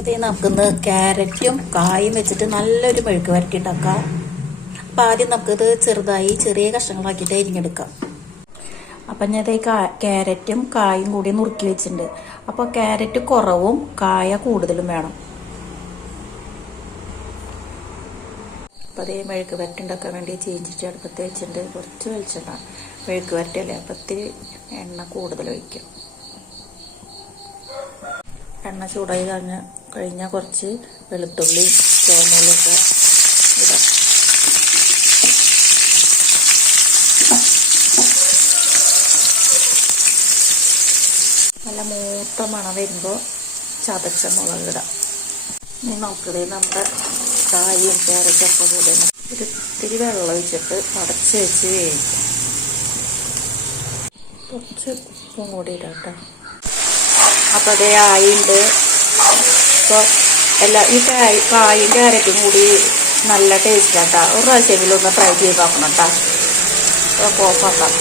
അതേ നമുക്കിന്ന് ക്യാരറ്റും കായും വെച്ചിട്ട് നല്ലൊരു മെഴുക്ക് വരട്ടി അപ്പം ആദ്യം നമുക്കിത് ചെറുതായി ചെറിയ കഷ്ണങ്ങളാക്കിയിട്ട് അരിഞ്ഞെടുക്കാം. അപ്പം ഞാൻ കാ ക്യാരറ്റും കായും കൂടി നുറുക്കി വെച്ചിട്ടുണ്ട്. അപ്പോൾ ക്യാരറ്റ് കുറവും കായ കൂടുതലും വേണം. അപ്പോൾ അതേ മെഴുക്ക് വരട്ടി ഉണ്ടാക്കാൻ വേണ്ടി ചേഞ്ചിട്ട് അടുപ്പത്ത് വെച്ചിട്ടുണ്ട് കുറച്ച് വെളിച്ചെണ്ണ. മെഴുക്ക് വരട്ടിയല്ലേ? അപ്പം ഇത്തിരി എണ്ണ കൂടുതൽ ഒഴിക്കും. എണ്ണ ചൂടായി കഴിഞ്ഞ കഴിഞ്ഞാൽ കുറച്ച് വെളുത്തുള്ളി ചോമലൊക്കെ ഇടാം. നല്ല മൂത്ത മണം വരുമ്പോൾ ചതച്ച മുളക് ഇടാം. ഇനി നോക്കണേ നമ്മുടെ കായും കാരറ്റൊക്കെ കൂടെ ഒരു ഇത്തിരി വെള്ളം ഒഴിച്ചിട്ട് അടച്ച് വെച്ച് വേവിക്കാം. കുറച്ച് ഉപ്പും കൂടി ഇടാം കേട്ടോ. അപ്പോൾ അതേ ആയിണ്ട്. അപ്പോൾ എല്ലാ ഈ കായ് കായും ക്യാരറ്റും കൂടി നല്ല ടേസ്റ്റ് ആട്ടാ ഒരു പ്രാവശ്യമെങ്കിലും ഒന്ന് ട്രൈ ചെയ്ത് നോക്കണം കേട്ടോ അപ്പോൾ ഓഫാക്കാം